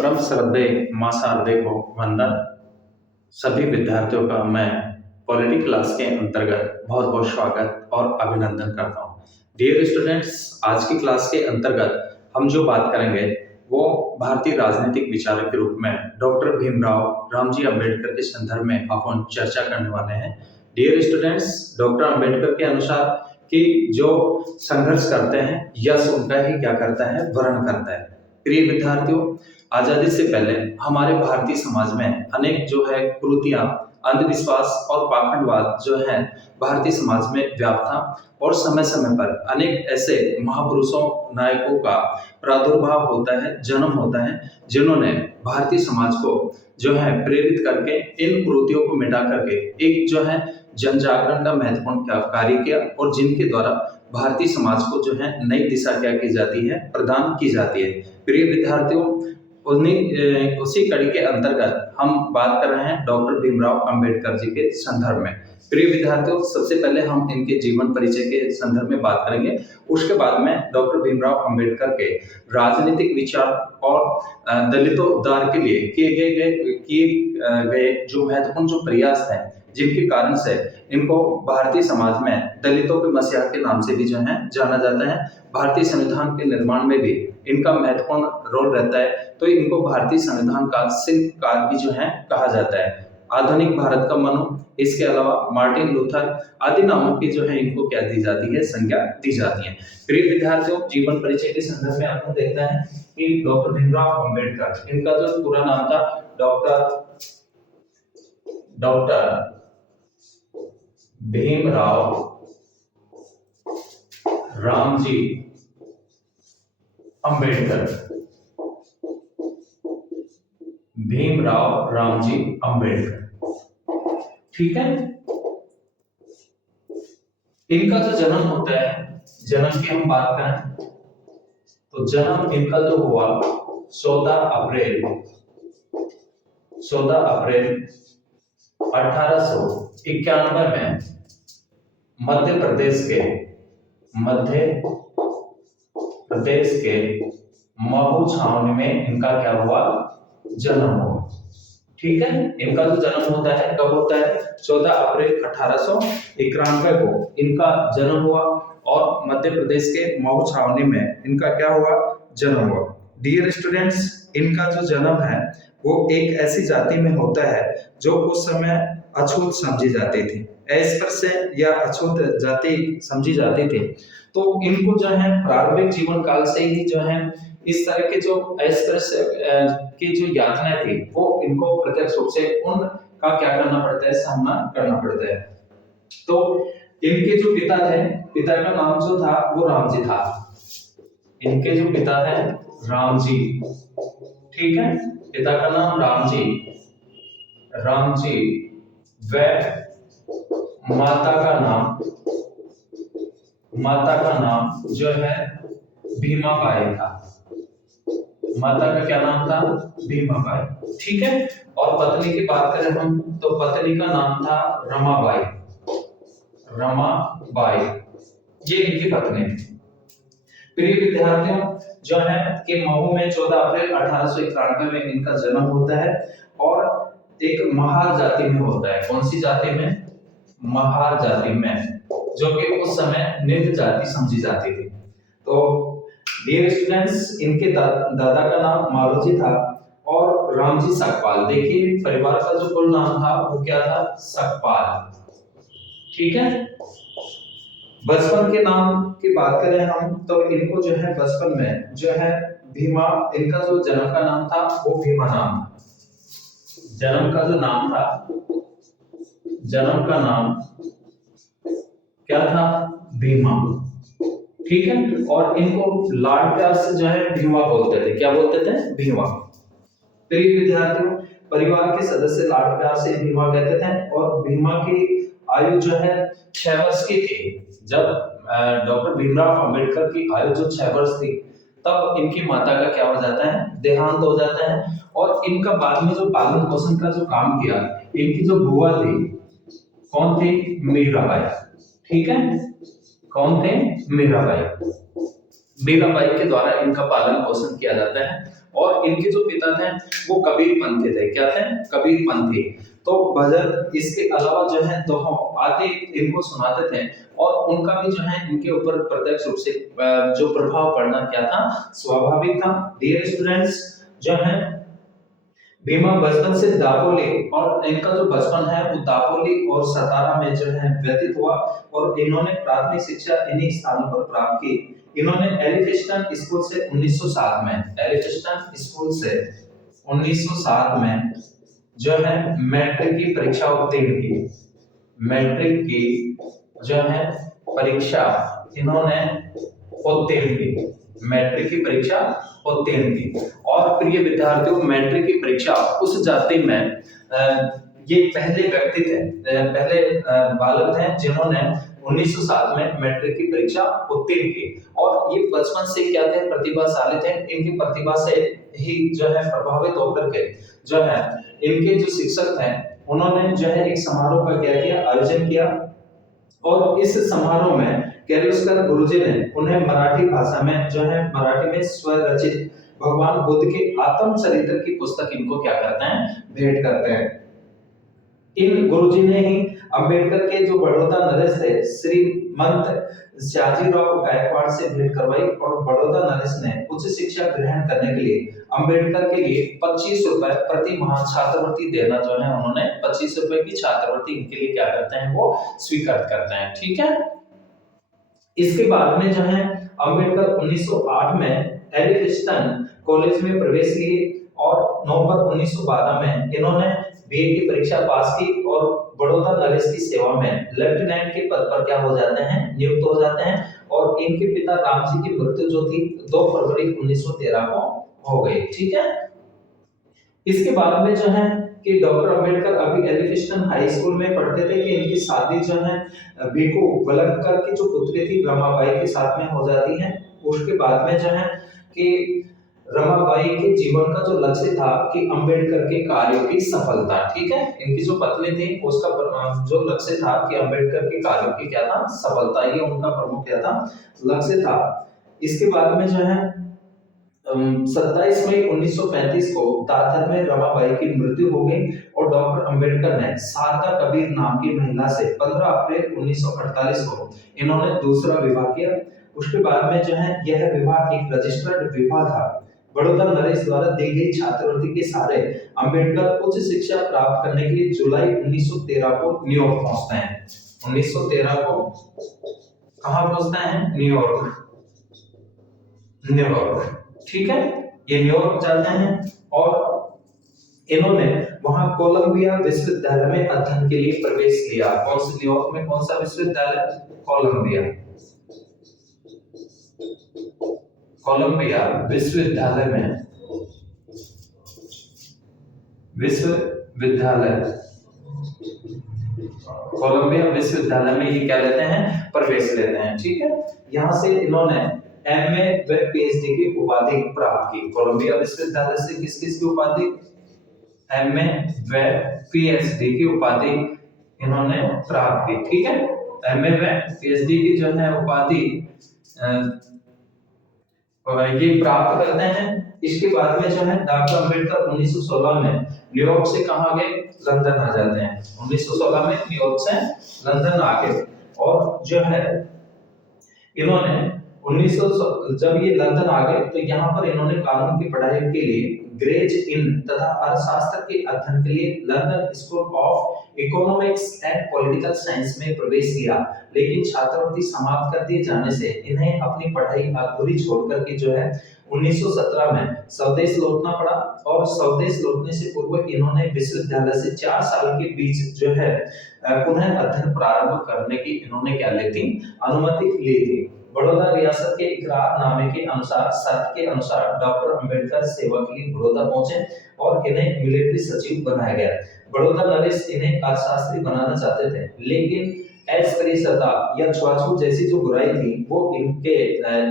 परम श्रद्धेय मां शारदे को वंदन। सभी विद्यार्थियों का मैं पॉलिटी क्लास के अंतर्गत बहुत बहुत स्वागत और अभिनंदन करता हूं। डियर स्टूडेंट्स, आज की क्लास के अंतर्गत हम जो बात करेंगे वो भारतीय राजनीतिक विचारक के रूप में डॉक्टर भीमराव रामजी अंबेडकर के संदर्भ में अपन चर्चा करने वाले हैं। डियर स्टूडेंट्स, डॉक्टर अंबेडकर के अनुसार कि जो संघर्ष करते हैं यश उनका ही क्या करता है, वर्ण करता है। प्रिय विद्यार्थियों, आजादी से पहले हमारे भारतीय समाज में अनेक जो है कुरीतियां, अंधविश्वास और पाखंडवाद जो है भारतीय समाज में व्याप्त था और समय समय पर अनेक ऐसे महापुरुषों, नायकों का प्रादुर्भाव होता है, जन्म होता है, जिन्होंने भारतीय समाज को जो है प्रेरित करके इन कुरीतियों को मिटा करके एक जो है जन जागरण का महत्वपूर्ण कार्य किया और जिनके द्वारा भारतीय समाज को जो है नई दिशा क्या की जाती है, प्रदान की जाती है। प्रिय विद्यार्थियों, उसी कड़ी के अंतर्गत हम बात कर रहे हैं डॉक्टर भीमराव अंबेडकर जी के संदर्भ में। प्रिय विद्यार्थियों, सबसे पहले हम इनके जीवन परिचय के संदर्भ में बात करेंगे। उसके बाद में डॉक्टर भीमराव अंबेडकर के राजनीतिक विचार और दलितों उद्धार के लिए किए गए जो महत्वपूर्ण जो प्रयास हैं, जिनके कारण से इनको भारतीय समाज में दलितों के मसीहा के नाम से भी जो है जाना जाता है। भारतीय संविधान के निर्माण में भी इनका महत्वपूर्ण रोल रहता है, तो इनको भारतीय संविधान का शिल्पकार भी जो है कहा जाता है। आधुनिक भारत का मनु, इसके अलावा मार्टिन लूथर आदि नामों की जो है इनको क्या दी जाती है, संज्ञा दी जाती है। प्रिय विद्यार्थियों, जीवन परिचय के संदर्भ में आपको देखते हैं कि डॉक्टर भीमराव अंबेडकर, इनका जो पूरा नाम था डॉक्टर भीमराव रामजी अंबेडकर। भीमराव रामजी अंबेडकर, ठीक है। इनका जो जन्म होता है, जन्म की हम बात करें तो जन्म इनका जो हुआ 14 अप्रैल 1891 में मध्य प्रदेश के महू छावनी में इनका क्या हुआ, जन्म हुआ, ठीक है। इनका जो जन्म होता है कब होता है, 14 अप्रैल 1891 को इनका जन्म हुआ और मध्य प्रदेश के महू छावनी में इनका क्या हुआ, जन्म हुआ। डियर स्टूडेंट्स, इनका जो जन्म है वो एक ऐसी जाति में होता है जो उस समय अछूत समझी जाती थी, अस्पृश्य या अछूत जाति समझी जाती थी। तो इनको जो है प्रारंभिक जीवन काल से ही जो है इस तरह के जो अस्पृश्य की जो यातनाएं थी वो इनको प्रत्यक्ष रूप से उनका क्या करना पड़ता है, सामना करना पड़ता है। तो इनके जो पिता थे, पिता का नाम जो था वो रामजी था। इनके जो पिता थे रामजी, ठीक है, पिता का नाम रामजी व माता का नाम जो है भीमाबाई था। माता का क्या नाम था, भीमाबाई, ठीक है। और पत्नी की बात करें हम तो पत्नी का नाम था रमाबाई, ये इनकी पत्नी थी। प्रिय विद्यार्थियों, जो है कि महू में 14 अप्रैल 1891 में इनका जन्म होता है और एक महार जाति में होता है। कौन सी जाति में, महार जाति में, जो कि उस समय निम्न जाति समझी जाती थी। तो डियर स्टूडेंट्स, इनके दादा का नाम मालोजी था और रामजी सकपाल। देखिए, परिवार का जो कुल नाम था वो क्या था, सकपाल, ठीक है। बचपन के नाम की बात करें हम तो इनको जो है बचपन में जो है भीमा, इनका जो जन्म का नाम था वो भीमा नाम था। जन्म का जो नाम था, जन्म का नाम क्या था, भीमा, ठीक है। और इनको लाड प्यार से जो है भीमा बोलते थे। क्या बोलते थे, भीमा। प्रिय विद्यार्थियों, परिवार के सदस्य लाड प्यार से भीमा कहते थे और भीमा की आयु जो है 6 वर्ष की थी। जब डॉक्टर भीमराव अंबेडकर की आयु जो 6 वर्ष थी तब इनकी माता का क्या हो जाता है, देहांत हो जाता है। और इनका बाद में जो पालन पोषण का जो काम किया, इनकी जो बुआ थी, कौन थी, मीराबाई, ठीक है। कौन थे, मीराबाई। मीराबाई के द्वारा इनका पालन पोषण किया जाता है। और इनके जो पिता थे वो कबीर पंथी थे। क्या थे? कबीर पंथी। तो भजन इसके अलावा जो है दोहों आदि इनको सुनाते थे। और उनका भी जो है इनके ऊपर प्रत्यक्ष रूप से जो प्रभाव पड़ना क्या था, स्वाभाविक था। डियर स्टूडेंट्स, जो है भीमा बचपन से दापोली, और इनका जो बचपन है वो दापोली और सतारा में जो है व्यतीत हुआ। और इन्होंने प्राथमिक शिक्षा इन्हीं स्थानों पर प्राप्त की। इन्होंने एलिफिस्टन स्कूल से 1907 में, एलिफिस्टन स्कूल से 1907 में जो है मैट्रिक की परीक्षा उत्तीर्ण की। मैट्रिक की जो है परीक्षा इन्होंने उत्तीर्ण की। मैट्रिक की परीक्षा उत्तीर्ण की। और प्रिय विद्यार्थियों, मैट्रिक की परीक्षा उस जाति में ये पहले व्यक्ति थे, पहले बालक थे जिन्होंने 1907 में मैट्रिक की परीक्षा उत्तीर्ण की। और ये बचपन से क्या थे, प्रतिभाशाली थे। इनकी प्रतिभा से ही जो है प्रभावित होकर के जो है इनके जो शिक्षक थे उन्होंने जो है एक समारोह का क्या किया, आयोजन किया। और इस समारोह में किर्लोस्कर गुरुजी ने उन्हें मराठी भाषा में जो है मराठी में स्वरचित भगवान बुद्ध के आत्म चरित्र की पुस्तक इनको क्या करते हैं, भेंट करते हैं। इन गुरुजी ने ही अंबेडकर के जो बड़ौदा नरेश थे श्रीमंत शाजीराव गायकवाड़ से भेंट करवाई। और बड़ौदा नरेश ने उच्च शिक्षा ग्रहण करने के लिए अंबेडकर के लिए 25 रुपए प्रति माह छात्रवृत्ति देना जो है उन्होंने 25 रुपए की छात्रवृत्ति इनके लिए क्या करते हैं, वो स्वीकार करते हैं। ठीक है। इसके बाद में जो है अंबेडकर 1908 में एलिफिस्टन कॉलेज में प्रवेश लिए। और नवंबर 1912 में इन्होंने बीए की परीक्षा पास की और बड़ौदा नरेश की सेवा में लेफ्टिनेंट के पद पर क्या हो जाते हैं, नियुक्त हो जाते हैं। और इनके पिता रामजी की मृत्यु जो थी 2 फरवरी 1913 को हो गई। ठीक है। इसके बाद में जो है कि डॉक्टर अंबेडकर अभी एलिफिस्टन हाई स्कूल में पढ़ते थे कि इनकी शादी जो है भिखू वलंकर की जो पुत्री थी रमाबाई के साथ में हो जाती है। उसके बाद में जो है कि रमाबाई के जीवन का जो लक्ष्य था कि अंबेडकर के कार्यों की सफलता। ठीक है। इनकी जो पत्नी थी उसका जो लक्ष्य था कि अंबेडकर के कार्यों की क्या था, सफलता। ये उनका प्रमुख क्या था, लक्ष्य था। इसके बाद में जो है 27 मई 1935 को दादर में रमाबाई की मृत्यु हो गई। और डॉक्टर अंबेडकर ने शारदा कबीर नाम की महिला से 15 अप्रैल 1948 को इन्होंने दूसरा विवाह किया। उसके बाद में जो है यह विवाह एक रजिस्टर्ड विवाह था। बड़ौदा नरेश द्वारा दी गई छात्रवृत्ति के सहारे अंबेडकर उच्च शिक्षा प्राप्त करने के लिए जुलाई 1913 को न्यूयॉर्क पहुंचते हैं। 1913 को कहां पहुंचते हैं, न्यूयॉर्क। न्यूयॉर्क। ठीक है। ये न्यूयॉर्क जाते हैं और इन्होंने वहां कोलंबिया विश्वविद्यालय में अध्ययन के लिए प्रवेश किया। कौन से न्यूयॉर्क में, कौन सा विश्वविद्यालय, कोलंबिया। कोलंबिया विश्वविद्यालय में, विश्वविद्यालय कोलंबिया विश्वविद्यालय में ये क्या लेते हैं, प्रवेश लेते हैं। ठीक है। यहाँ से इन्होंने एमए व पीएचडी की उपाधि प्राप्त की। कोलंबिया विश्वविद्यालय से किस किस की उपाधि, एमए व पीएचडी की उपाधि इन्होंने प्राप्त की। ठीक है। एमए व पीएचडी की जो है उपाधि ये प्राप्त करते हैं। इसके बाद में जो है डॉक्टर अंबेडकर 1916 में न्यूयॉर्क से कहां गए, लंदन आ जाते हैं। 1916 में न्यूयॉर्क से लंदन आ गए। और जो है इन्होंने 1900 जब ये लंदन आ गए तो यहाँ पर इन्होंने कानून की पढ़ाई के लिए ग्रेज इन तथा अर्थशास्त्र के अध्ययन के लिए London school of economics and political science में प्रवेश किया। लेकिन छात्रवृत्ति समाप्त कर दिए जाने से इन्हें अपनी पढ़ाई अधूरी छोड़कर के जो है 1917 में स्वदेश लौटना पड़ा। और स्वदेश लौटने से पूर्व इन्होंने विश्वविद्यालय से 4 साल के बीच जो है पुनः अध्ययन प्रारंभ करने की इन्होंने क्या ली थी, अनुमति ली थी। बड़ौदा रियासत के इकरारनामे के अनुसार, शर्त के अनुसार डॉक्टर अंबेडकर सेवा के लिए बड़ौदा पहुंचे और इन्हें मिलिट्री सचिव बनाया गया। बड़ौदा नरेश इन्हें अर्थशास्त्री बनाना चाहते थे, लेकिन अस्पृश्यता या छुआछूत जैसी जो बुराई थी वो इनके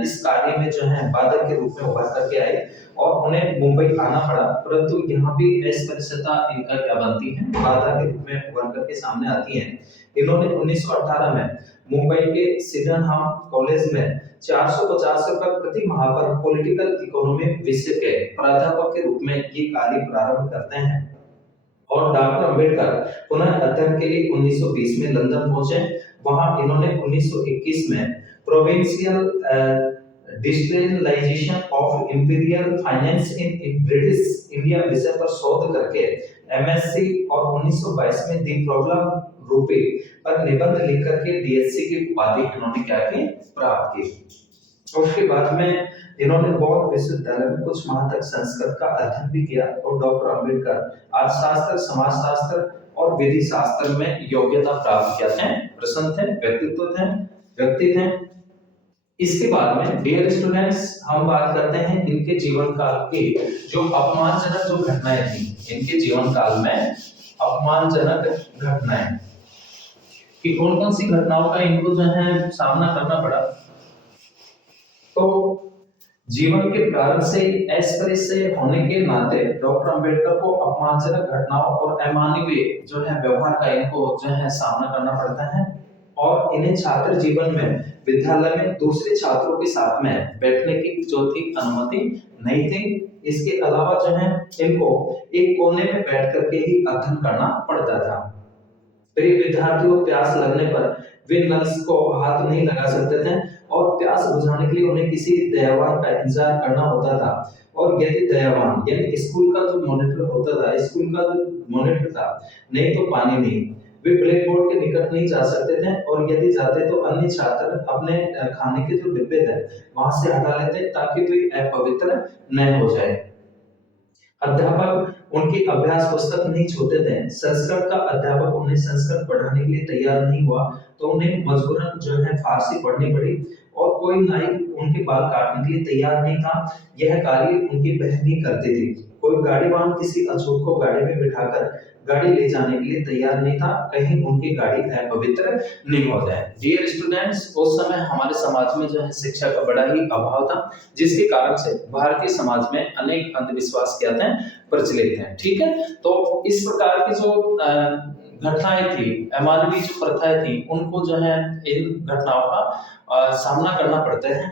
इस कार्य में जो है बाधक के रूप में उभर करके आई और उन्हें मुंबई आना पड़ा। परंतु यहाँ भी अस्पृश्यता इनका क्या बनती है, बाधा के रूप में उभर करके सामने आती है। इन्होंने 1918 में मुंबई के सिडनहम कॉलेज में 450 रुपए प्रति माह पर पॉलिटिकल इकोनॉमी विषय के प्राध्यापक के रूप में ये कार्य प्रारंभ करते हैं। और डॉक्टर अंबेडकर पुनः अध्ययन के लिए 1920 में लंदन पहुंचे। वहां इन्होंने 1921 में provincial digitalization of imperial finance in British India विषय पर शोध करके एमएससी और 1922 में दी प्रॉब्लम रूपे पर निबंध लिख करके डीएससी की उपाधि इन्होंने क्या की प्राप्त की। उसके बाद में इन्होंने बौद्ध विश्वविद्यालय में कुछ माह तक संस्कृत का अध्ययन भी किया और डॉक्टर अंबेडकर अर्थशास्त्र, समाजशास्त्र और विधि शास्त्र में योग्यता प्राप्त किया थे, प्रसन्न थे, व्यक्ति थे। इसके बाद में डियर स्टूडेंट्स हम बात करते हैं इनके जीवन काल की जो अपमानजनक जो घटनाएं थी। इनके जीवन काल में अपमानजनक घटनाएं कि कौन-कौन सी घटनाओं का इनको जो है सामना करना पड़ा। तो जीवन के प्रारंभ से ऐश्वर्य होने के नाते डॉक्टर अंबेडकर को अपमानजनक घटनाओं और अमानवीय जो है व्यवहार का इनको जो है सामना करना पड़ता है और इन्हें छात्र जीवन में विद्यालय में दूसरे छात्रों के साथ में बैठने की जो थी अनुमति नहीं थी। इसके अलावा जो है इनको एक कोने में बैठ करके ही अध्ययन करना पड़ता था। प्रिय विद्यार्थियों, प्यास लगने पर वे नल को हाथ नहीं लगा सकते थे और प्यास बुझाने के लिए उन्हें किसी दयावान का इंतजार करना होता था। और यदि दयावान यानी स्कूल का जो मॉनिटर होता था, स्कूल का जो मॉनिटर था, नहीं तो पानी नहीं, वे ब्लैक बोर्ड के निकट नहीं जा सकते थे और यदि जाते तो अन्य छात्र अपने खाने के जो डिब्बे थे वहां से हटा लेते ताकि वे अपवित्र न हो जाए। अध्यापक उनकी अभ्यास पुस्तक नहीं छूते थे। संस्कृत का अध्यापक उन्हें संस्कृत पढ़ाने के लिए तैयार नहीं हुआ तो उन्हें मजबूरन जो है फारसी पढ़नी पड़ी और कोई नाई उनके बाल काटने के लिए तैयार नहीं था। यह कार्य उनकी बहन ही करती थी। कोई गाड़ीवान किसी अछूत को गाड़ी में बिठाकर गाड़ी ले जाने के लिए तैयार नहीं था, कहीं उनकी गाड़ी अपवित्र नहीं हो जाए। डियर स्टूडेंट्स, उस समय हमारे समाज में जो है शिक्षा का बड़ा ही अभाव था, जिसके कारण से भारतीय समाज में अनेक अंधविश्वास क्या थे प्रचलित हैं। ठीक है, तो इस प्रकार की जो घटनाएं थी, अमानवीय जो प्रथाएं थी, उनको जो है इन घटनाओं का सामना करना पड़ता है।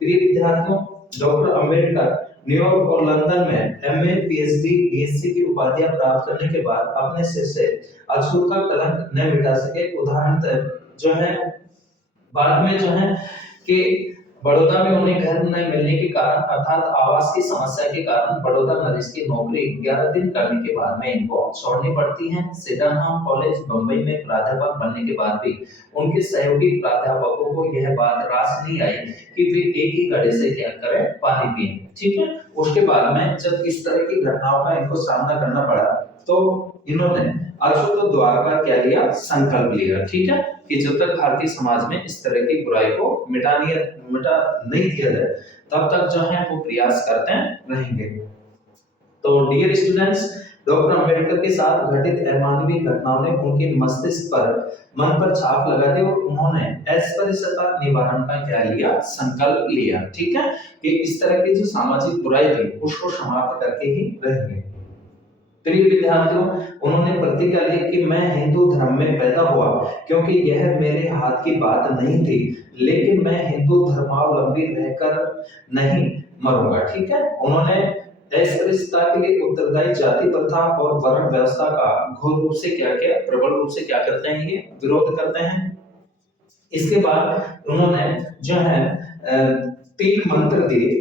प्रिय विद्यार्थियों, डॉक्टर अंबेडकर न्यूयॉर्क और लंदन में एमए, पीएचडी, डीएससी की उपाधियां प्राप्त करने के बाद अपने सिर से अछूत का कलंक न मिटा सके। उदाहरण जो है बाद में जो है कि बड़ौदा में उन्हें घर न मिलने के कारण अर्थात आवास की समस्या के कारण बड़ौदा नरेश की नौकरी 11 दिन करने के बाद में इनको छोड़नी पड़ती है। सिडनहम कॉलेज बंबई में प्राध्यापक बनने के बाद भी उनके सहयोगी प्राध्यापकों को यह बात रास नहीं आई कि वे एक ही घड़े से क्या करें, पानी पिए। ठीक है, उसके बाद में जब इस तरह की घटनाओं का इनको सामना करना पड़ा तो इन्होंने अछूत द्वार का क्या लिया, संकल्प लिया। ठीक है, कि जब तक भारतीय समाज में इस तरह की बुराई को मिटा नहीं दिया जाए तब तक जो है वो प्रयास करते रहेंगे। तो डियर स्टूडेंट्स, डॉक्टर अंबेडकर के साथ घटित अमानवीय घटनाओं ने उनके मस्तिष्क पर, मन पर छाप लगा दी और उन्होंने अस्पृश्यता निवारण का क्या लिया, संकल्प लिया। ठीक है, कि इस तरह की जो सामाजिक बुराई थी उसको समाप्त करके ही रहेंगे। प्रिय विद्यार्थियों, उन्होंने प्रतिज्ञा ली कि मैं हिंदू धर्म में पैदा हुआ क्योंकि यह मेरे हाथ की बात नहीं थी, लेकिन मैं हिंदू धर्मावलंबी रहकर नहीं मरूंगा। ठीक है, उन्होंने अस्पृश्यता के लिए उत्तरदायी जाति प्रथा और वर्ण व्यवस्था का घोर रूप से क्या किया, प्रबल रूप से क्या करते हैं, ये विरोध करते हैं। इसके बाद उन्होंने जो है 3 मंत्र दिए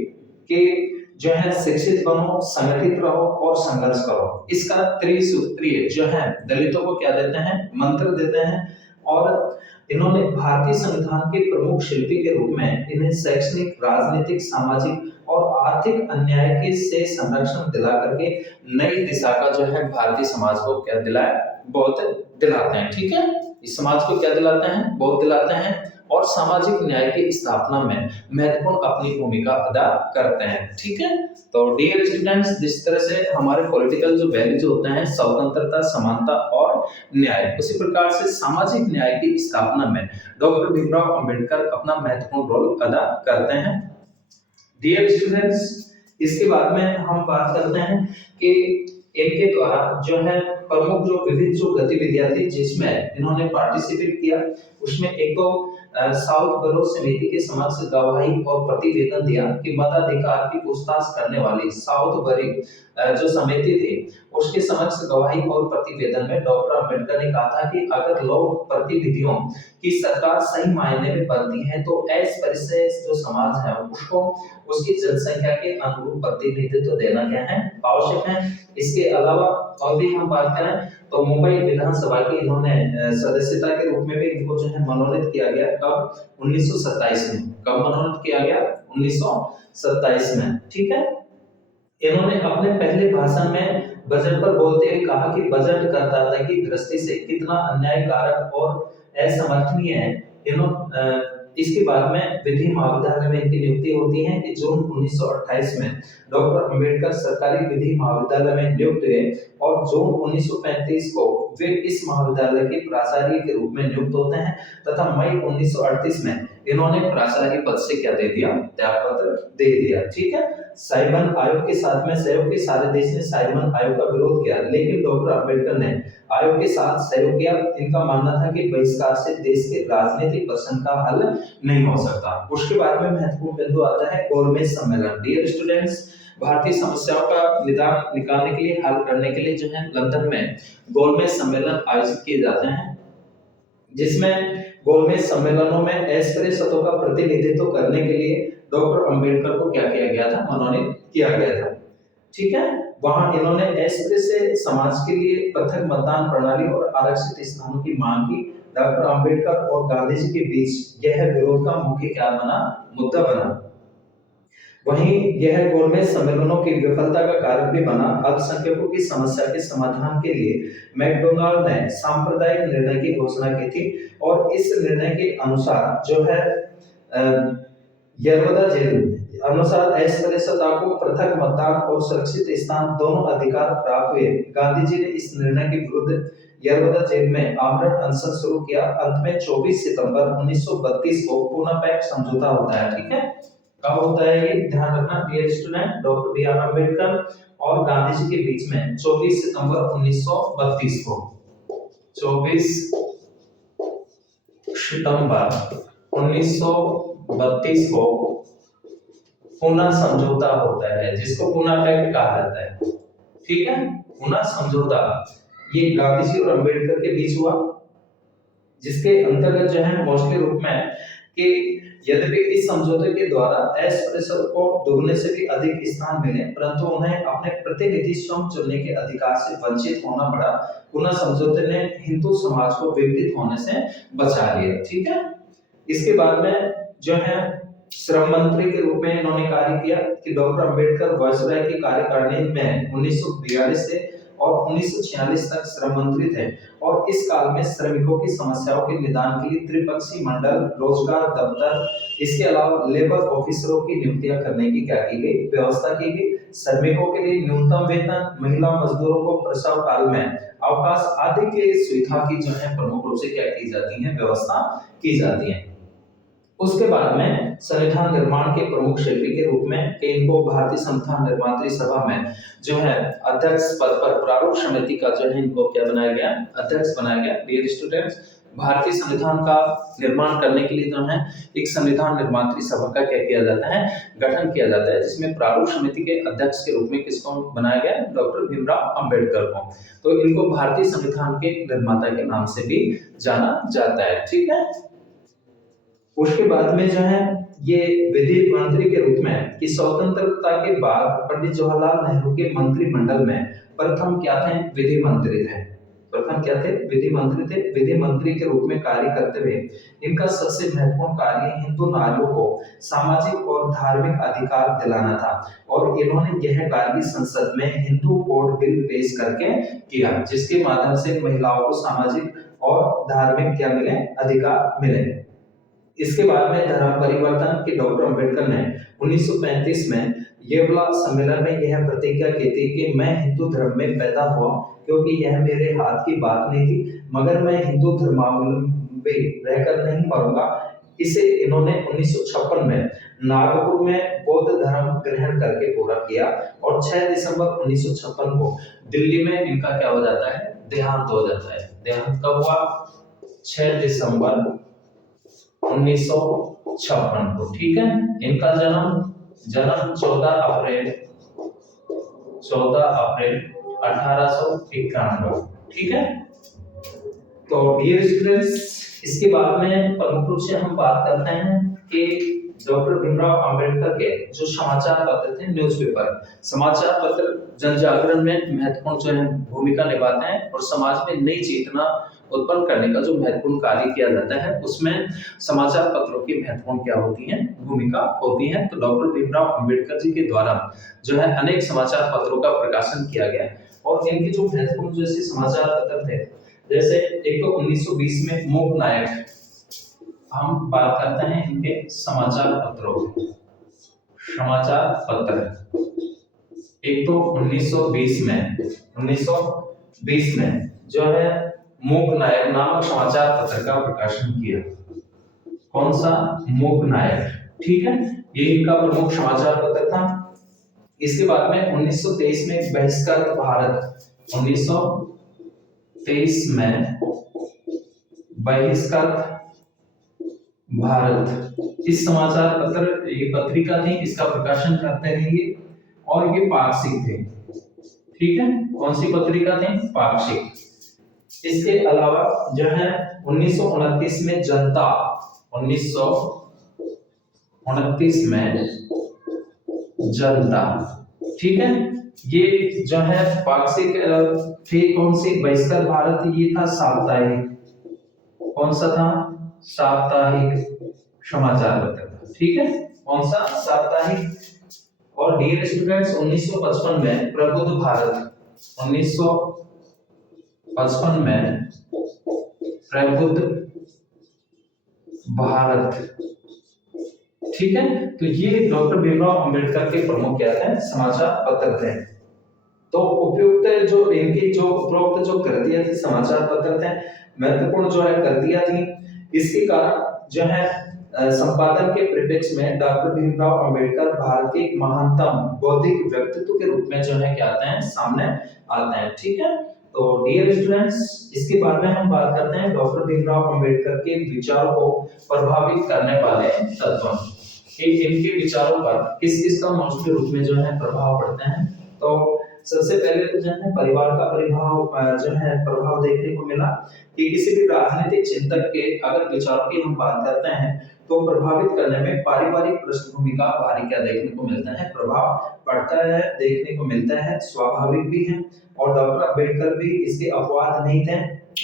कि जो है शिक्षित बनो, संगठित रहो और संघर्ष करो। इसका त्रिसूत्रीय जो है दलितों को क्या देते हैं, मंत्र देते हैं। और इन्होंने भारतीय संविधान के प्रमुख शिल्पी के रूप में इन्हें शैक्षणिक, राजनीतिक, सामाजिक और आर्थिक अन्याय के से संरक्षण दिला करके नई दिशा का जो है भारतीय समाज को क्या दिलाया, बोध दिलाते हैं। ठीक है, इस समाज को क्या दिलाते हैं, बोध दिलाते हैं और सामाजिक न्याय की स्थापना में महत्वपूर्ण अपनी भूमिका अदा करते हैं। ठीक है, तो डियर स्टूडेंट्स, जिस तरह से हमारे पॉलिटिकल जो वैल्यूज होते हैं, स्वतंत्रता, समानता और न्याय, उसी प्रकार से सामाजिक न्याय की स्थापना में डॉक्टर भीमराव अंबेडकर अपना महत्वपूर्ण रोल अदा करते हैं। डियर स्टूडेंट्स, इसके बाद में हम बात करते हैं कि इनके द्वारा जो है प्रमुख जो विविध जो गतिविधियां थी जिसमें इन्होंने पार्टिसिपेट किया, उसमें एक तो साउथ बरो समिति के समक्ष गवाही और प्रतिवेदन दिया कि मताधिकार की पूछताछ करने वाली साउथ बरी जो समिति थी उसके समक्ष गवाही और प्रतिवेदन में डॉक्टर अंबेडकर ने कहा था कि अगर लोक प्रतिनिधियों की सरकार सही मायने में बनती है तो ऐस परिसर जो समाज है उसको उसकी जनसंख्या के अनुरूप प्रतिनिधित्व देना क्या है आवश्यक है। इसके अलावा और भी हम बात करें तो मुंबई विधानसभा की इन्होंने सदस्यता के रूप में भी इनको जो है मनोनीत किया गया कब 1927 में। कब मनोनीत किया गया 1927 में। ठीक है, इन्होंने अपने पहले भाषण में बजट पर बोलते हुए कहा कि बजट करदाता की दृष्टि से कितना अन्यायकारक और असमर्थनीय है। इसके बाद में विधि महाविद्यालय में इनकी नियुक्ति होती है कि जून 1928 में डॉक्टर अंबेडकर सरकारी विधि महाविद्यालय में नियुक्त हुए और जून 1935 को वे इस महाविद्यालय के प्राचार्य के रूप में नियुक्त होते हैं तथा मई 1938 में इन्होंने प्राचार्य पद से क्या दे दिया त्यागपत्र दे दिया। ठीक है, साइमन आयोग के साथ में सहयोग के सारे देश ने साइमन आयोग का विरोध किया लेकिन डॉक्टर अंबेडकर ने आयोग के साथ सहयोग किया। इनका मानना था कि बहिष्कार से देश के राजनीतिक प्रश्न का हल नहीं हो सकता। उसके बाद में महत्वपूर्ण बिंदु आता है गोलमेज सम्मेलन। डियर स्टूडेंट्स, भारतीय समस्याओं का निदान निकालने के लिए हल करने के लिए जो है लंदन में गोलमेज सम्मेलन आयोजित किए जाते हैं जिसमें गोलमेज सम्मेलनों में अस्पृश्यता का प्रतिनिधित्व करने के लिए डॉक्टर अंबेडकर को क्या किया गया था मनोनीत किया गया था। ठीक है, वहां इन्होंने अस्पृश्य समाज के लिए पृथक मतदान प्रणाली और आरक्षित स्थानों की मांग की। डॉक्टर अंबेडकर और गांधी जी के बीच यह विरोध का मुख्य क्या बना मुद्दा बना। वहीं यह गोलमेज सम्मेलनों की विफलता का कारण भी बना। अल्पसंख्यकों की समस्या के समाधान के लिए मैकडोनाल्ड ने सांप्रदायिक निर्णय की घोषणा की थी और इस निर्णय के अनुसार जो है यरवदा जेल अनुसार अस्पृश्यता को पृथक मतदान और सुरक्षित स्थान दोनों अधिकार प्राप्त हुए। गांधी जी ने इस निर्णय के विरुद्ध यरवदा जेल में आमरण अनशन शुरू किया। अंत में 24 सितंबर 1932 को पुनः पैक्ट समझौता होता है। ठीक है, कब होता है ये ध्यान रखना dear student. Doctor B R Ambedkar और गांधी जी के बीच में 24 सितंबर 1932 को 24 सितंबर 1932 को पुनः समझौता होता है जिसको पुनः पैक्ट कहा जाता है। ठीक है, पुनः समझौता ये गांधी जी और अंबेडकर के बीच हुआ जिसके अंतर्गत जो है मोस्टली रूप में कि यद्यपि इस समझौते के द्वारा अस्पृश्य को दोगुने से भी अधिक स्थान मिले परंतु उन्हें अपने प्रतिनिधि स्वयं चुनने के अधिकार से वंचित होना पड़ा। पुनः समझौते ने हिंदू समाज को विघटित होने से बचा लिया। ठीक है, इसके बाद में जो है श्रम मंत्री के रूप में इन्होंने कार्य किया कि डॉक्टर अंबेडकर वायसराय की कार्यकारिणी में 1942 से और 1946 तक श्रम मंत्री थे और इस काल में श्रमिकों की समस्याओं के निदान के लिए त्रिपक्षीय मंडल, रोजगार दफ्तर, इसके अलावा लेबर ऑफिसरों की नियुक्तियां करने की क्या की गई व्यवस्था की गई। श्रमिकों के लिए न्यूनतम वेतन, महिला मजदूरों को प्रसव काल में अवकाश आदि के सुविधा की जो है प्रमुख रूप से क्या की जाती है व्यवस्था की जाती है। उसके बाद में संविधान निर्माण के प्रमुख शिल्पी के रूप में इनको भारतीय संविधान निर्मात्री सभा में जो है अध्यक्ष पद पर प्रारूप समिति का जो है इनको क्या बनाया गया अध्यक्ष बनाया गया। डियर स्टूडेंट्स, भारतीय संविधान का निर्माण करने के लिए जो है एक संविधान निर्मात्री सभा का क्या किया जाता है गठन किया जाता है जिसमें प्रारूप समिति के अध्यक्ष के रूप में किसको बनाया गया डॉक्टर भीमराव अंबेडकर को। तो इनको भारतीय संविधान के निर्माता के नाम से भी जाना जाता है। ठीक है, उसके बाद में जो है ये विधि मंत्री के रूप में कि स्वतंत्रता के बाद पंडित जवाहरलाल नेहरू के मंत्रिमंडल में प्रथम क्या थे विधि मंत्री थे। प्रथम क्या थे विधि मंत्री थे। विधि मंत्री के रूप में कार्य करते हुए इनका सबसे महत्वपूर्ण कार्य हिंदू नारियों को सामाजिक और धार्मिक अधिकार दिलाना था और इन्होंने यह कार्य संसद में हिंदू कोड बिल पेश करके किया जिसके माध्यम से महिलाओं को सामाजिक और धार्मिक क्या मिले अधिकार मिले। इसके बाद में धर्म परिवर्तन के डॉक्टर अंबेडकर ने 1935 में येवला सम्मेलन में यह प्रतिज्ञा की थी कि मैं हिंदू धर्म में पैदा हुआ क्योंकि यह मेरे हाथ की बात नहीं थी मगर मैं हिंदू धर्मावलंबी रहकर नहीं मरूंगा। इसे इन्होंने 1956 में नागपुर में बौद्ध धर्म ग्रहण करके पूरा किया और 6 दिसंबर 1956 को दिल्ली में इनका क्या हो जाता है देहांत हो जाता है। देहांत कब हुआ 6 दिसंबर 1956 को। ठीक है, इनका जन्म 14 अप्रैल 1891। ठीक है, तो डियर स्टूडेंट्स, इसके बाद में प्रमुख रूप से हम बात करते हैं कि डॉक्टर भीमराव अंबेडकर के जो समाचार पत्र थे, न्यूज़पेपर, समाचार पत्र जन जागरण में महत्वपूर्ण जो है भूमिका निभाते हैं और समाज में नई चेतना उत्पन्न करने का जो महत्वपूर्ण कार्य किया जाता है, उसमें समाचार पत्रों की महत्वपूर्ण क्या होती है, भूमिका होती है। तो डॉक्टर भीमराव अंबेडकर जी के द्वारा जो है अनेक समाचार पत्रों का प्रकाशन किया गया और इनके जो महत्वपूर्ण जैसे समाचार पत्र थे, जैसे एक तो 1920 में मूक नायक, हम बात करते हैं इनके समाचार पत्रों की। समाचार पत्र एक तो 1920 में जो है मूक नायक नामक समाचार पत्र का प्रकाशन किया। कौन सा? मूक नायक। ठीक है, ये इनका प्रमुख समाचार पत्र था। इसके बाद में 1923 में बहिष्कृत भारत, 1923 में बहिष्कृत भारत, इस समाचार पत्र, ये पत्रिका थी, इसका प्रकाशन करते रहे ये, और ये पाक्षिक थे। ठीक है, कौन सी पत्रिका थी? पाक्षिक। इसके अलावा जो है 1929 में जनता, 1929 में जनता, ठीक है, ये जो है पाक्षिक थे। कौन सी? बहिष्कृत भारत, ये था साप्ताहिक। कौन सा था? साप्ताहिक समाचार पत्र। ठीक है, कौन सा? साप्ताहिक। और डियर स्टूडेंट्स, 1955 में प्रबुद्ध भारत, 1955 में प्रबुद्ध भारत। ठीक है, तो ये डॉक्टर भीमराव अंबेडकर के प्रमुख क्या थे? समाचार पत्र थे। तो उपयुक्त जो इनकी जो उपरोक्त जो कृतियां थी, समाचार पत्र थे, महत्वपूर्ण जो है कृतियां थी। इसके कारण जो है संपादन के परिप्रेक्ष्य में डॉक्टर भीमराव अंबेडकर भारत के एक महानतम बौद्धिक व्यक्तित्व के रूप में जो है क्या आते हैं? सामने आते हैं। ठीक है, तो डियर स्टूडेंट्स, इसके बाद में हम बात करते हैं डॉक्टर भीमराव अंबेडकर के विचारों को प्रभावित करने वाले तत्व, कि इनके विचारों पर किस किस का मोस्टली रूप में जो है प्रभाव पड़ते हैं। तो सबसे पहले तो जो है परिवार का प्रभाव देखने को मिला कि किसी भी राजनीतिक चिंतक के अगर विचारों की हम बात करते हैं तो प्रभावित करने में पारिवारिक पृष्ठभूमि का भारी क्या देखने को मिलता है? प्रभाव पड़ता है, देखने को मिलता है, स्वाभाविक भी है। और डॉक्टर अंबेडकर भी इसके अपवाद नहीं थे।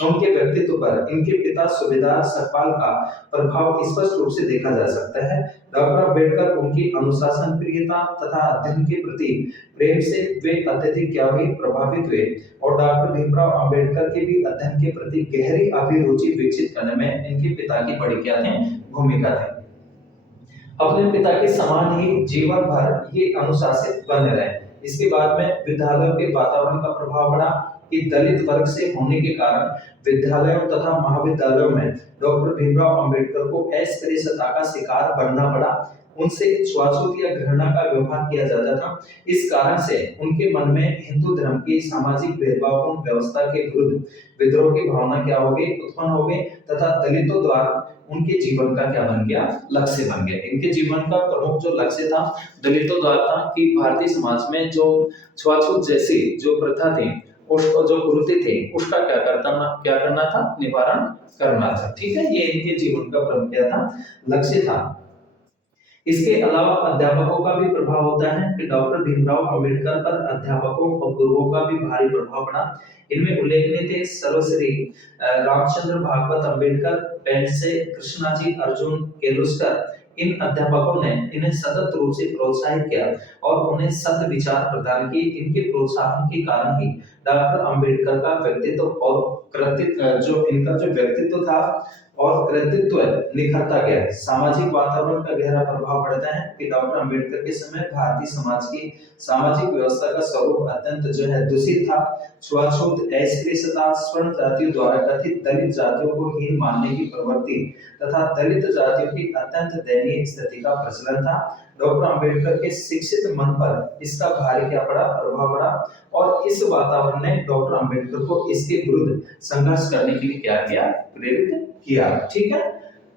उनके व्यक्तित्व पर इनके पिता सुबेदार सकपाल का प्रभाव स्पष्ट रूप से देखा जा सकता है। डॉक्टर अंबेडकर उनकी अनुशासन प्रियता तथा अध्ययन के प्रति प्रेम से वे अत्यधिक क्या हुए? प्रभावित हुए। और डॉक्टर भीमराव अंबेडकर के भी अध्ययन के प्रति गहरी अभिरुचि विकसित करने में इनके पिता की बड़ी क्या थी? भूमिका थी। अपने पिता के समान ही जीवन भर ये अनुशासित बने रहे। इसके बाद में विद्यालयों के वातावरण का प्रभाव पड़ा कि दलित वर्ग से होने के कारण विद्यालयों तथा महाविद्यालयों में डॉक्टर भीमराव अंबेडकर को अस्पृश्यता का शिकार बनना पड़ा। उनसे छुआछूत या घृणा का व्यवहार किया जाता था। इस कारण से उनके मन में हिंदू धर्म की सामाजिक भेदभावपूर्ण व्यवस्था के विरुद्ध विद्रोह की भावना क्या हो गई? उत्पन्न हो गई, तथा दलितों द्वारा उनके जीवन का क्या बन गया? लक्ष्य बन गया। इनके जीवन का प्रमुख जो लक्ष्य था दलितों द्वारा था कि भारतीय समाज में जो छुआछूत जैसी जो प्रथा थी, उसको जो कुरीति थे, उसका क्या करना था? निवारण करना था। ठीक है, ये इनके जीवन का प्रमुख क्या था? लक्ष्य था। इसके अलावा अध्यापकों का भी प्रभाव होता है कि डॉक्टर भीमराव अंबेडकर पर अध्यापकों और गुरुओं का भी भारी प्रभाव पड़ा। इनमें उल्लेखनीय थे सर्वश्री रामचंद्र भागवत अंबेडकर, पेंडसे कृष्णाजी अर्जुन केलुस्कर। इन अध्यापकों ने इन्हें सतत रूप से प्रोत्साहित किया और उन्हें सत्य विचार प्रदान किए। इनके प्रोत्साहन के कारण ही डॉक्टर अंबेडकर का व्यक्तित्व और कृतित्व जो इनका जो व्यक्तित्व था और कृतित्व निखरता गया। सामाजिक वातावरण का गहरा प्रभाव पड़ता है कि डॉक्टर अंबेडकर के समय भारतीय समाज की सामाजिक व्यवस्था का स्वरूप अत्यंत जो है दूषित था। छुआछूत, अस्पृश्यता, स्वर्ण जातियों द्वारा कथित दलित जातियों को हीन मानने की प्रवृत्ति तथा दलित जातियों की अत्यंत दयनीय स्थिति का प्रचलन था। डॉक्टर अंबेडकर के शिक्षित मन पर इसका भारी क्या पड़ा? प्रभाव पड़ा। और इस वातावरण ने डॉक्टर अंबेडकर को इसके विरुद्ध संघर्ष करने के लिए क्या किया? प्रेरित किया। ठीक है,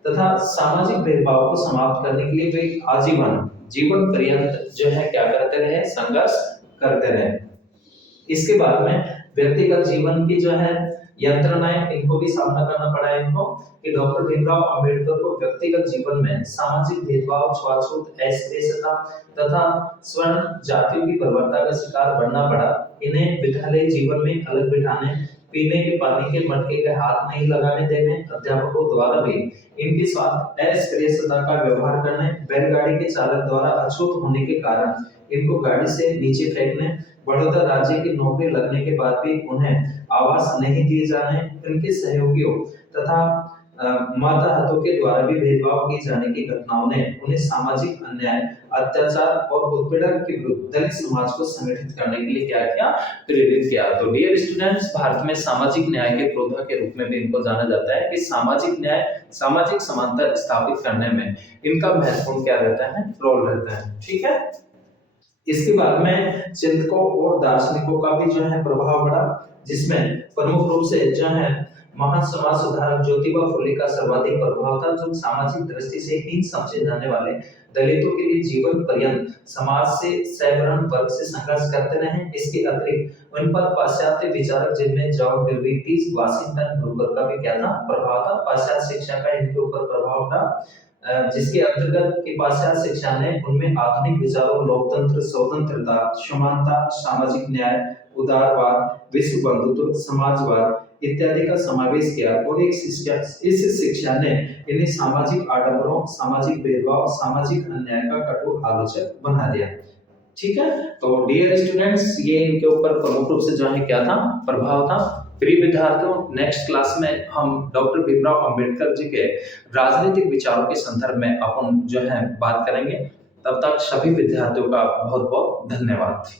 तथा सामाजिक भेदभाव को समाप्त करने के लिए वे आजीवन जीवन पर्यंत जो है क्या करते रहे, संघर्ष करते रहे। इसके बाद में व्यक्तिगत जीवन की जो है यंत्रणाएं, इनको भी सामना करना पड़ा है इनको, कि डॉक्टर भीमराव अंबेडकर को व्यक्तिगत जीवन में सामाजिक भेदभाव, छुआछूत, अस्पृश्यता तथा स्वर्ण जातियों की बर्बरता का शिकार बनना पड़ा। इन्हें विद्यालय जीवन में अलग बिठाने, पीने के पानी के मटके के हाथ नहीं लगाने देने, अध्यापकों द्वारा भी इनके साथ अस्पृश्यता का व्यवहार करने, बैलगाड़ी के चालक द्वारा अछूत होने के कारण इनको गाड़ी से नीचे फेंकने, बड़ौदा राज्य की नौकरी लगने के बाद भी उन्हें आवास नहीं दिए जाने, उनके सहयोगियों तथा माताहतों के द्वारा भी भेदभाव किए जाने की घटनाओं ने उन्हें सामाजिक अन्याय, अत्याचार और उत्पीड़न के विरुद्ध दलित समाज को संगठित करने के लिए क्या किया, प्रेरित किया। तो डियर स्टूडेंट्स, भारत में सामाजिक न्याय के पुरोधा के रूप में भी इनको जाना जाता है कि सामाजिक न्याय, सामाजिक समानता स्थापित करने में इनका महत्वपूर्ण क्या रहता है, रोल रहता है। ठीक है। इसके बाद में चिंतकों और दार्शनिकों का भी जो है प्रभाव पड़ा, जिसमें प्रमुख रूप से जो है महान समाज सुधारक ज्योतिबा फुले का सर्वाधिक प्रभाव था, जो सामाजिक दृष्टि से हीन समझे जाने वाले दलितों के लिए जीवन पर्यंत समाज से सवर्ण वर्ग से संघर्ष करते रहे। इसके अतिरिक्त उन पर पाश्चात्य विचारक जिनमें जॉन डेविड वाशिंगटन ब्रूकर का भी क्या था, प्रभाव था। पाश्चात्य शिक्षा का इनके ऊपर प्रभाव था, जिसके अंतर्गत की पाश्चात्य शिक्षा ने उनमें आधुनिक विचारों, लोकतंत्र, स्वतंत्रता, समानता, सामाजिक न्याय, उदारवाद, विश्व बंधुत्व, समाजवाद इत्यादि का समावेश किया। और इस शिक्षा ने इन्हें सामाजिक आडंबरों, सामाजिक भेदभाव, सामाजिक अन्याय का कटु आलोचक बना दिया। ठीक है। तो डियर स्टूडेंट्स, ये इनके ऊपर प्रमुख रूप से जो है क्या था, प्रभाव था। प्रिय विद्यार्थियों, नेक्स्ट क्लास में हम डॉक्टर भीमराव अंबेडकर जी के राजनीतिक विचारों के संदर्भ में अपन जो है बात करेंगे। तब तक सभी विद्यार्थियों का बहुत बहुत धन्यवाद।